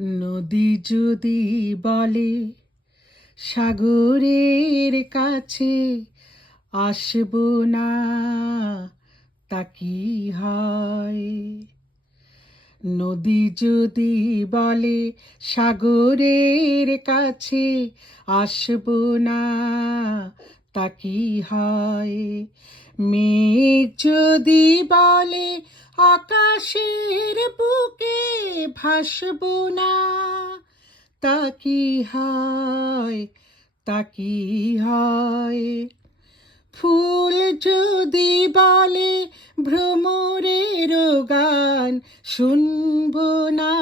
নদী যদি বলে সাগরের কাছে আসব না, তা কি হয়? নদী যদি বলে সাগরের কাছে আসব না, তা কি হয়? মেঘ যদি বলে আকাশের বুকে ভাসব না, তা কি হয়? তা কি হয়? ফুল যদি বলে ভ্রমরের গান শুনব না,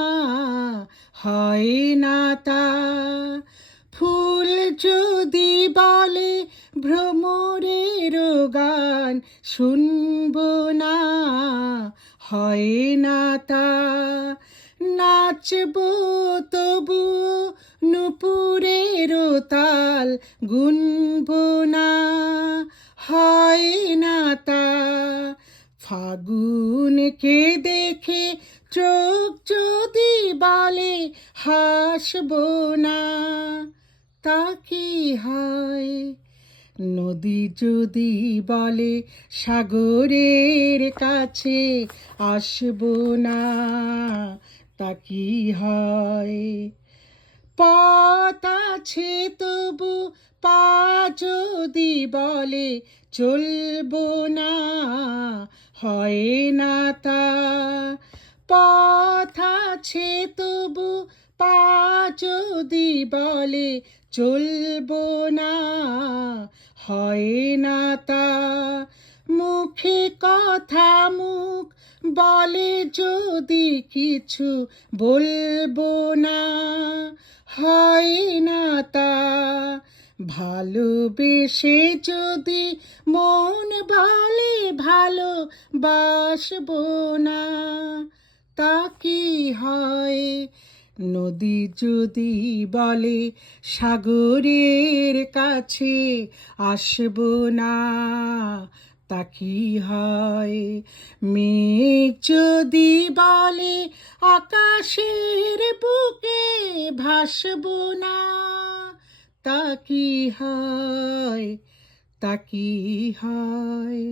হয় না তা। ফুল যদি বলে ভ্রমরের গান শুনব না, হয় না তা। নাচব তবু নুপুরের তাল গুনব না, হয় না তা। ফাগুনকে দেখে চোখ যদি বলে হাসব না, তা কি হয়? নদী যদি বলে সাগরের কাছে আসব না, তা কি হয়? পথ আছে তবু পা যদি বলে চলব না, হয় না তা। পথ আছে তবু পা যদি বলে চলব না, হয় না তা। মুখে কথা মুখ বলে যদি কিছু বলবো না, হয় না তা। ভালোবেসে যদি মন বলে ভালোবাসবো না, তা কি হয়? নদী যদি বলে সাগরের কাছে আসব না, তা কি হয়? মেঘ যদি বলে আকাশের বুকে ভাসব না, তা কি হয়? তা কি হয়?